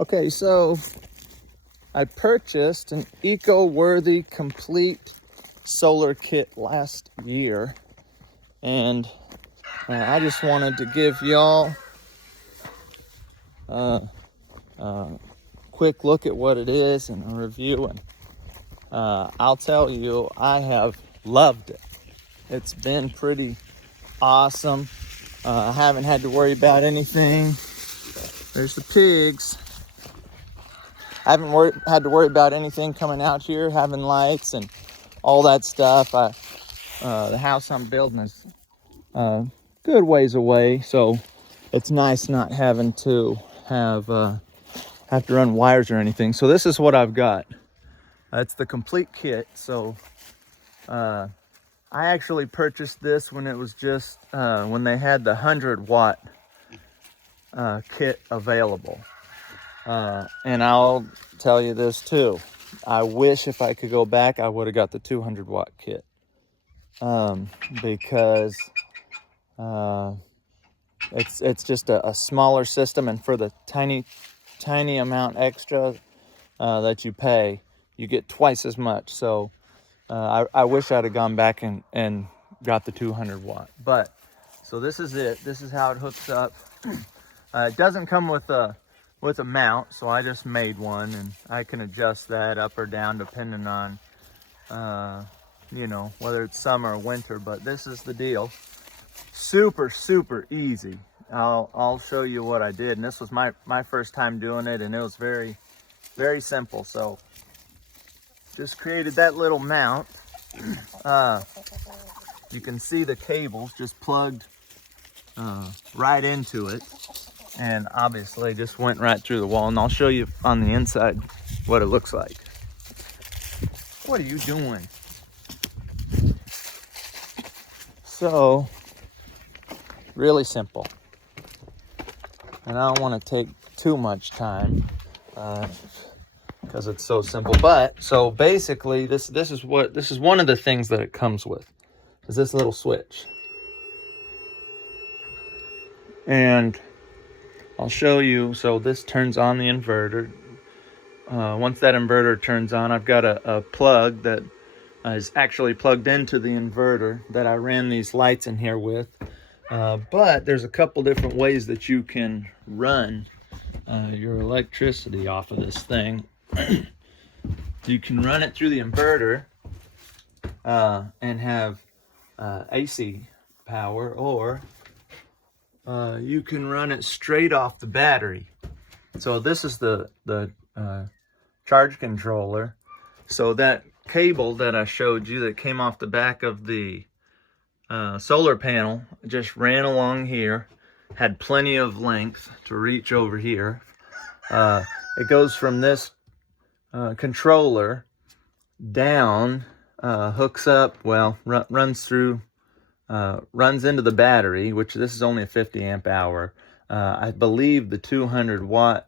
Okay, so I purchased an eco-worthy complete solar kit last year, and I just wanted to give y'all a quick look at what it is and a review. And I'll tell you, I have loved it. It's been pretty awesome. I haven't had to worry about anything. There's the pigs. I haven't had to worry about anything coming out here, having lights and all that stuff. The house I'm building is a good ways away, so it's nice not having to have to run wires or anything. So this is what I've got. It's the complete kit. So I actually purchased this when it was just when they had the 100-watt kit available. And I'll tell you this too. I wish if I could go back, I would have got the 200-watt kit. Because it's just a smaller system, and for the tiny amount extra that you pay, you get twice as much. So I wish I'd have gone back and got the 200-watt. But so this is it. This is how it hooks up. It doesn't come with a mount, so I just made one, and I can adjust that up or down depending on you know, whether it's summer or winter. But this is the deal. Super easy. I'll show you what I did, and this was my first time doing it, and it was very simple. So just created that little mount. You can see the cables just plugged right into it, and obviously just went right through the wall. And I'll show you on the inside what it looks like. What are you doing? So really simple, and I don't want to take too much time because it's so simple. But so basically this is one of the things that it comes with, is this little switch. And I'll show you. So this turns on the inverter. Once that inverter turns on, I've got a plug that is actually plugged into the inverter that I ran these lights in here with. But there's a couple different ways that you can run your electricity off of this thing. You can run it through the inverter and have AC power, or you can run it straight off the battery. So this is the charge controller. So that cable that I showed you that came off the back of the solar panel just ran along here, had plenty of length to reach over here. It goes from this controller down, hooks up, well, runs through, runs into the battery, which this is only a 50 amp hour. I believe the 200-watt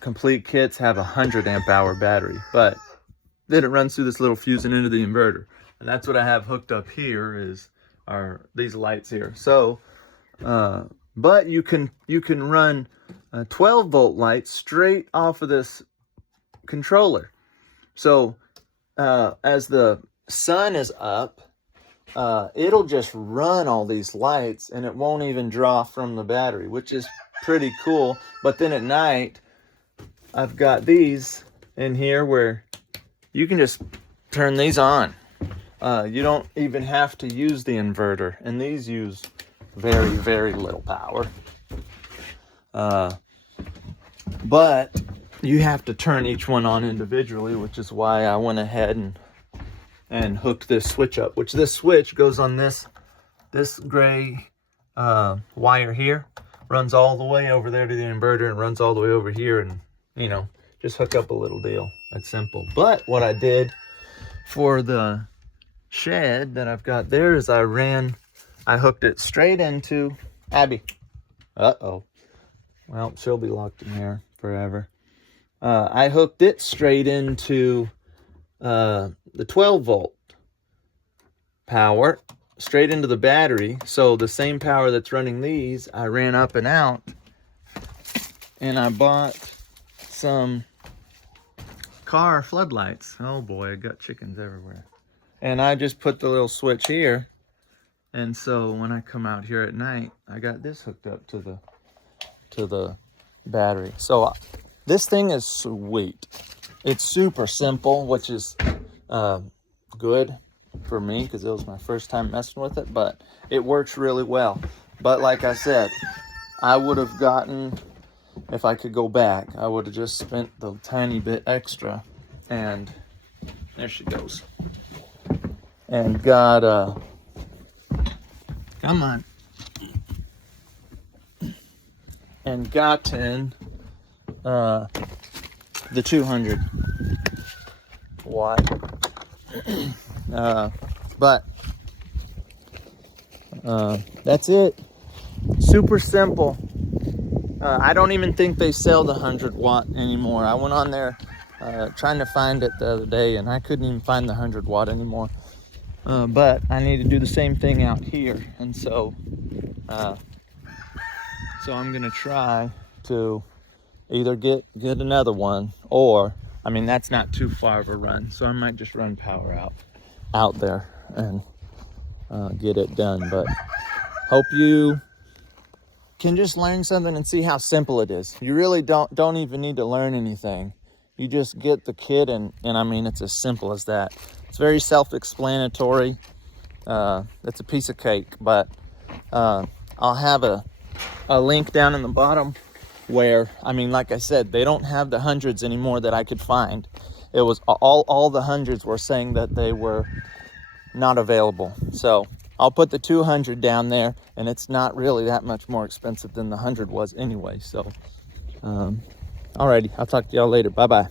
complete kits have a 100 amp hour battery, but then it runs through this little fuse and into the inverter. And that's what I have hooked up here are these lights here. So, but you can run 12-volt lights straight off of this controller. So as the sun is up, it'll just run all these lights, and it won't even draw from the battery, which is pretty cool. But then at night, I've got these in here where you can just turn these on. You don't even have to use the inverter, and these use very little power. But you have to turn each one on individually, which is why I went ahead and hooked this switch up, which this switch goes on this gray wire here, runs all the way over there to the inverter, and runs all the way over here, and you know, just hook up a little deal. That's simple. But what I did for the shed that I've got there is I hooked it straight into Abby. Well, she'll be locked in there forever. I hooked it straight into the 12-volt power, straight into the battery. So the same power that's running these, I ran up and out and I bought some car floodlights. Oh boy, I got chickens everywhere. And I just put the little switch here, and so when I come out here at night, I got this hooked up to the battery. So this thing is sweet. It's super simple, which is good for me because it was my first time messing with it, but it works really well. But like I said, I would have gotten, if I could go back, I would have just spent the tiny bit extra, and there she goes, and got come on, and gotten the 200 watt. But that's it. Super simple. I don't even think they sell the 100 watt anymore. I went on there trying to find it the other day, and I couldn't even find the 100 watt anymore. But I need to do the same thing out here, and so I'm gonna try to either get another one, or I mean, that's not too far of a run, so I might just run power out there and get it done. But hope you can just learn something and see how simple it is. You really don't even need to learn anything. You just get the kit, and I mean, it's as simple as that. It's very self-explanatory. It's a piece of cake. But I'll have a link down in the bottom where, I mean, like I said, they don't have the hundreds anymore that I could find. It was all the hundreds were saying that they were not available. So I'll put the 200 down there, and it's not really that much more expensive than the 100 was anyway. So alrighty, I'll talk to y'all later. Bye bye.